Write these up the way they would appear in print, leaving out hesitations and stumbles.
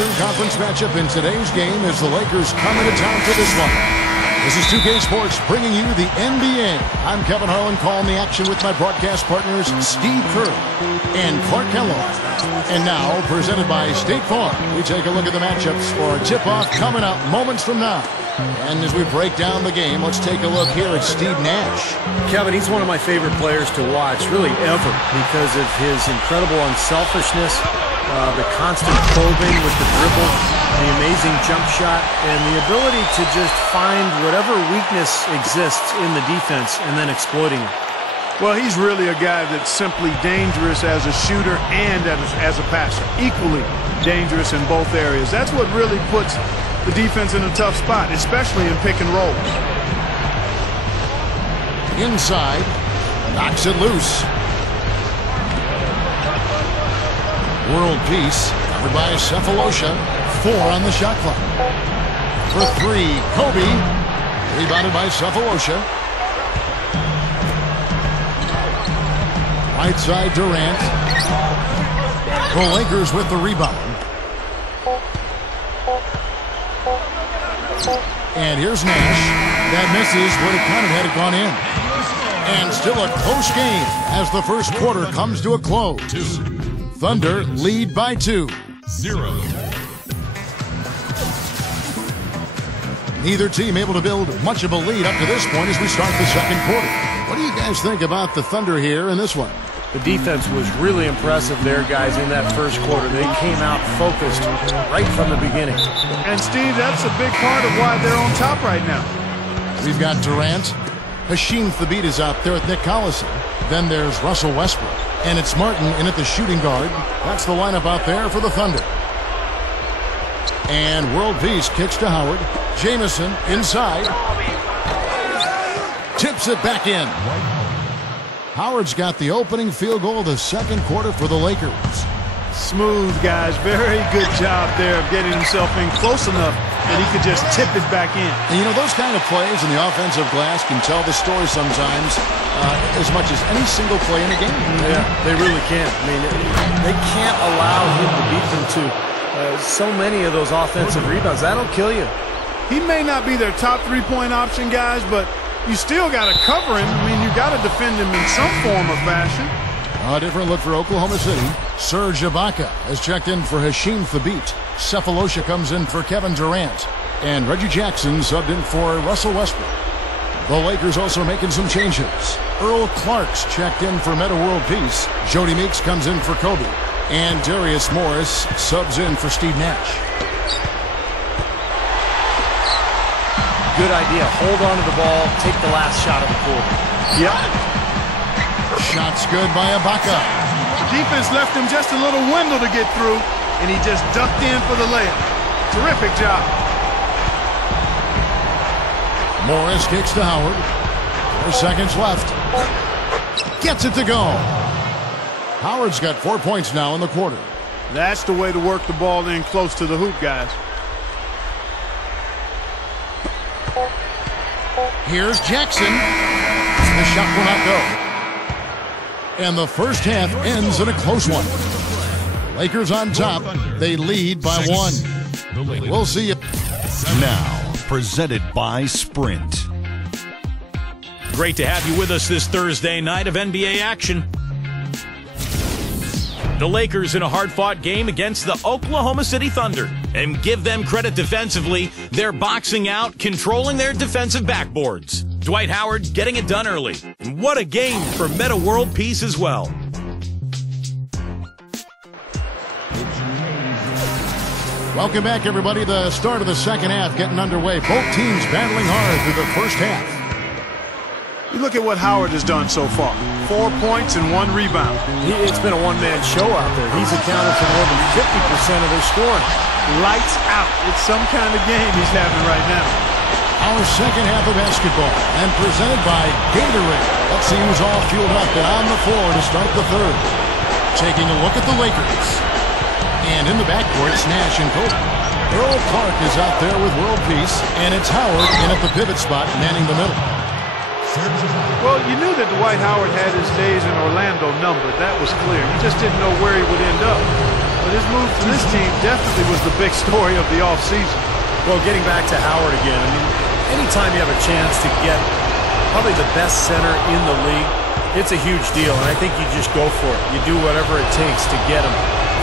Eastern Conference matchup in today's game as the Lakers come into town for this one. This is 2K Sports bringing you the NBA. I'm Kevin Harlan calling the action with my broadcast partners Steve Kerr and Clark Kellogg. And now, presented by State Farm, we take a look at the matchups for a tip-off coming up moments from now. And as we break down the game, let's take a look here at Steve Nash. Kevin, he's one of my favorite players to watch, really ever, because of his incredible unselfishness, the constant probing with the dribble, the amazing jump shot, and the ability to just find whatever weakness exists in the defense and then exploiting it. Well, he's really a guy that's simply dangerous as a shooter and as a passer. Equally dangerous in both areas. That's what really puts the defense in a tough spot, especially in pick and rolls. Inside, knocks it loose. World Peace, covered by Cephalosha. 4 on the shot clock. For 3, Kobe. Rebounded by Cephalosha. Right side, Durant. The Lakers with the rebound. And here's Nash. That misses, but it kind of had it gone in. And still a close game as the first quarter comes to a close. Thunder lead by 2. 0. Neither team able to build much of a lead up to this point as we start the second quarter. What do you guys think about the Thunder here in this one? The defense was really impressive there, guys, in that first quarter. They came out focused right from the beginning. And, Steve, that's a big part of why they're on top right now. We've got Durant. Hasheem Thabeet is out there with Nick Collison. Then there's Russell Westbrook. And it's Martin in at the shooting guard. That's the lineup out there for the Thunder. And World Peace kicks to Howard. Jamison inside. Tips it back in. Howard's got the opening field goal of the second quarter for the Lakers. Smooth, guys. Very good job there of getting himself in close enough that he could just tip it back in. And you know, those kind of plays in the offensive glass can tell the story sometimes as much as any single play in a game. Yeah, they really can. I mean, they can't allow him to beat them to so many of those offensive rebounds. That'll kill you. He may not be their top three-point option, guys, but you still got to cover him. I mean, you got to defend him in some form or fashion. A different look for Oklahoma City. Serge Ibaka has checked in for Hasheem Thabeet. Cephalosha comes in for Kevin Durant. And Reggie Jackson subbed in for Russell Westbrook. The Lakers also making some changes. Earl Clark's checked in for Metta World Peace. Jody Meeks comes in for Kobe. And Darius Morris subs in for Steve Nash. Good idea. Hold on to the ball. Take the last shot of the quarter. Yep. Shot's good by Ibaka. Defense left him just a little window to get through, and he just ducked in for the layup. Terrific job. Morris kicks to Howard. 4 seconds left. Gets it to go. Howard's got 4 points now in the quarter. That's the way to work the ball in close to the hoop, guys. Here's Jackson. The shot will not go. And the first half ends in a close one. Lakers on top. They lead by 1. We'll see you. Now, presented by Sprint. Great to have you with us this Thursday night of NBA action. The Lakers in a hard-fought game against the Oklahoma City Thunder. And give them credit defensively, they're boxing out, controlling their defensive backboards. Dwight Howard getting it done early. And what a game for Metta World Peace as well. Welcome back, everybody. The start of the second half getting underway. Both teams battling hard through the first half. You look at what Howard has done so far. 4 points and 1 rebound. It's been a one-man show out there. He's accounted for more than 50% of their scoring. Lights out. It's some kind of game he's having right now. Our second half of basketball, and presented by Gatorade. Let's see who's all fueled up and on the floor to start the third. Taking a look at the Lakers. And in the backcourt, it's Nash and Kobe. Earl Clark is out there with World Peace, and it's Howard in at the pivot spot, manning the middle. Well, you knew that Dwight Howard had his days in Orlando numbered. That was clear. You just didn't know where he would end up. But but his move to this team definitely was the big story of the offseason. Well, getting back to Howard again, I mean, anytime you have a chance to get probably the best center in the league, it's a huge deal, and I think you just go for it. You do whatever it takes to get him.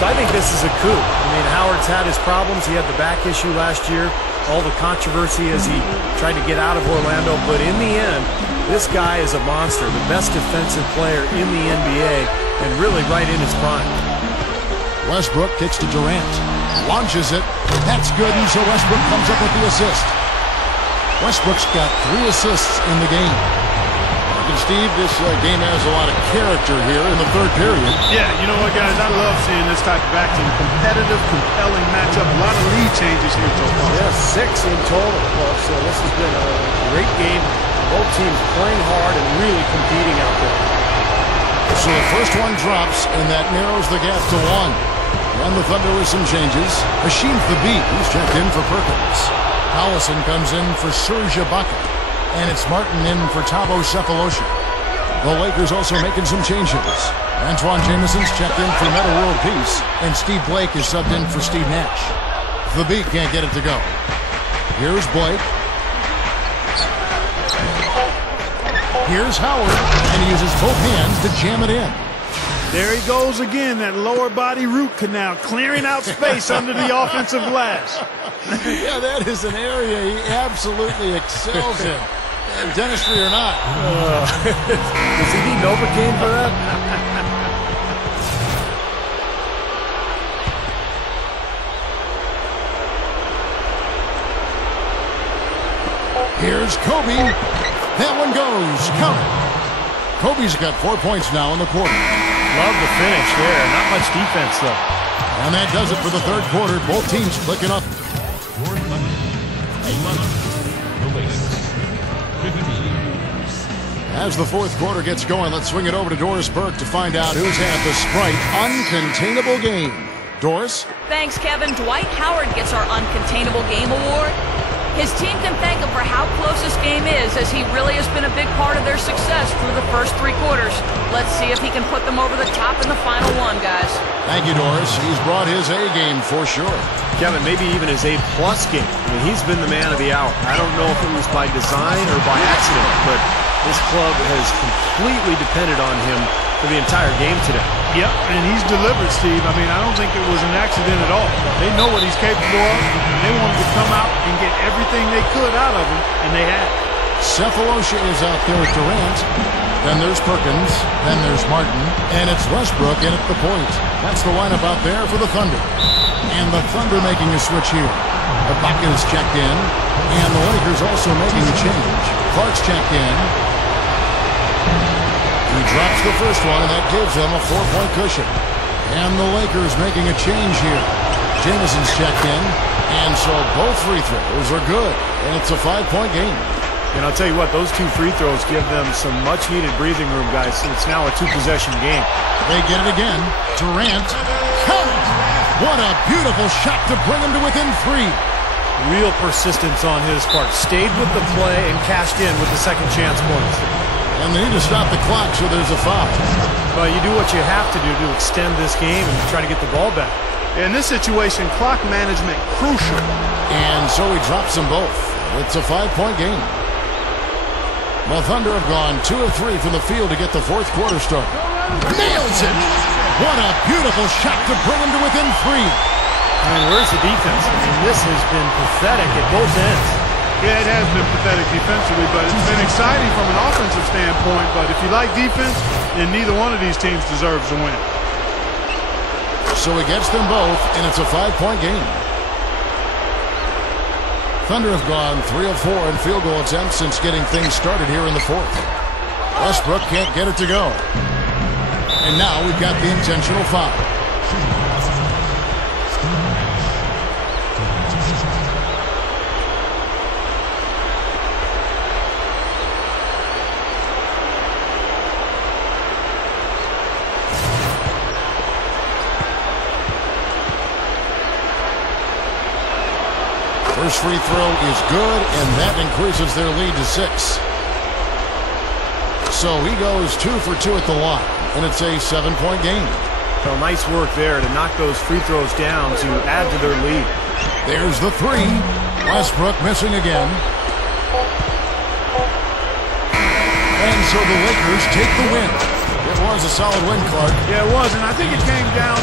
So I think this is a coup. I mean, Howard's had his problems. He had the back issue last year, all the controversy as he tried to get out of Orlando, but in the end, this guy is a monster, the best defensive player in the NBA, and really right in his prime. Westbrook kicks to Durant, launches it. That's good, and so Westbrook comes up with the assist. Westbrook's got 3 assists in the game. And Steve, this game has a lot of character here in the third period. Yeah, you know what, guys? I love seeing this type of action. Competitive, compelling matchup. A lot of lead changes here so far. Yeah, 6 in total. So this has been a great game. Both teams playing hard and really competing out there. So the first one drops, and that narrows the gap to 1. And the Thunder with some changes. Hasheem Thabeet, he's checked in for Perkins. Allison comes in for Serge Ibaka. And it's Martin in for Thabo Sefolosha. The Lakers also making some changes. Antoine Jameson's checked in for Metta World Peace, and Steve Blake is subbed in for Steve Nash. Thabeet can't get it to go. Here's Blake. Here's Howard, and he uses both hands to jam it in. There he goes again, that lower body root canal, clearing out space under the offensive glass. Yeah, that is an area he absolutely excels in. Dentistry or not. Does he need Novocaine for that? Here's Kobe. That one goes. Count it. Kobe's got 4 points now in the quarter. Love the finish there. Not much defense, though. And that does it for the third quarter. Both teams clicking up. As the fourth quarter gets going, let's swing it over to Doris Burke to find out who's had the Sprite Uncontainable Game. Doris? Thanks, Kevin. Dwight Howard gets our Uncontainable Game Award. His team can thank him for how close this game is, as he really has been a big part of their success through the first 3 quarters. Let's see if he can put them over the top in the final one, guys. Thank you, Doris. He's brought his A game for sure. Kevin, maybe even his A-plus game. I mean, he's been the man of the hour. I don't know if it was by design or by accident, but this club has completely depended on him for the entire game today. Yep, and he's delivered, Steve. I mean, I don't think it was an accident at all. They know what he's capable of, and they wanted to come out and get everything they could out of him, and they have. Sefolosha is out there with Durant. Then there's Perkins. Then there's Martin. And it's Westbrook in at the point. That's the lineup out there for the Thunder. And the Thunder making a switch here. Ibaka is checked in. And the Lakers also making a change. Clark's checked in. He drops the first one, and that gives them a 4-point cushion. And the Lakers making a change here. Jameson's checked in, and so both free throws are good, and it's a 5-point game. And I'll tell you what, those 2 free throws give them some much-needed breathing room, guys. It's now a 2-possession game. They get it again. Durant. Count it! What a beautiful shot to bring him to within 3. Real persistence on his part. Stayed with the play and cashed in with the second chance points. And they need to stop the clock, so there's a foul. Well, you do what you have to do to extend this game and try to get the ball back. In this situation, clock management crucial. And so he drops them both. It's a 5-point game. The Thunder have gone 2 of 3 from the field to get the fourth quarter started. Nails it! What a beautiful shot to bring him to within 3. I mean, where's the defense? I mean, this has been pathetic at both ends. Yeah, it has been pathetic defensively, but it's been exciting from an offensive standpoint. But if you like defense, then neither one of these teams deserves to win. So he gets them both, and it's a 5-point game. Thunder have gone 3 of 4 in field goal attempts since getting things started here in the fourth. Westbrook can't get it to go. And now we've got the intentional foul. First free throw is good, and that increases their lead to 6. So he goes 2 for 2 at the line, and it's a 7-point game. Well, nice work there to knock those free throws down to add to their lead. There's the three. Westbrook missing again. And so the Lakers take the win. It was a solid win, Clark. Yeah, it was, and I think it came down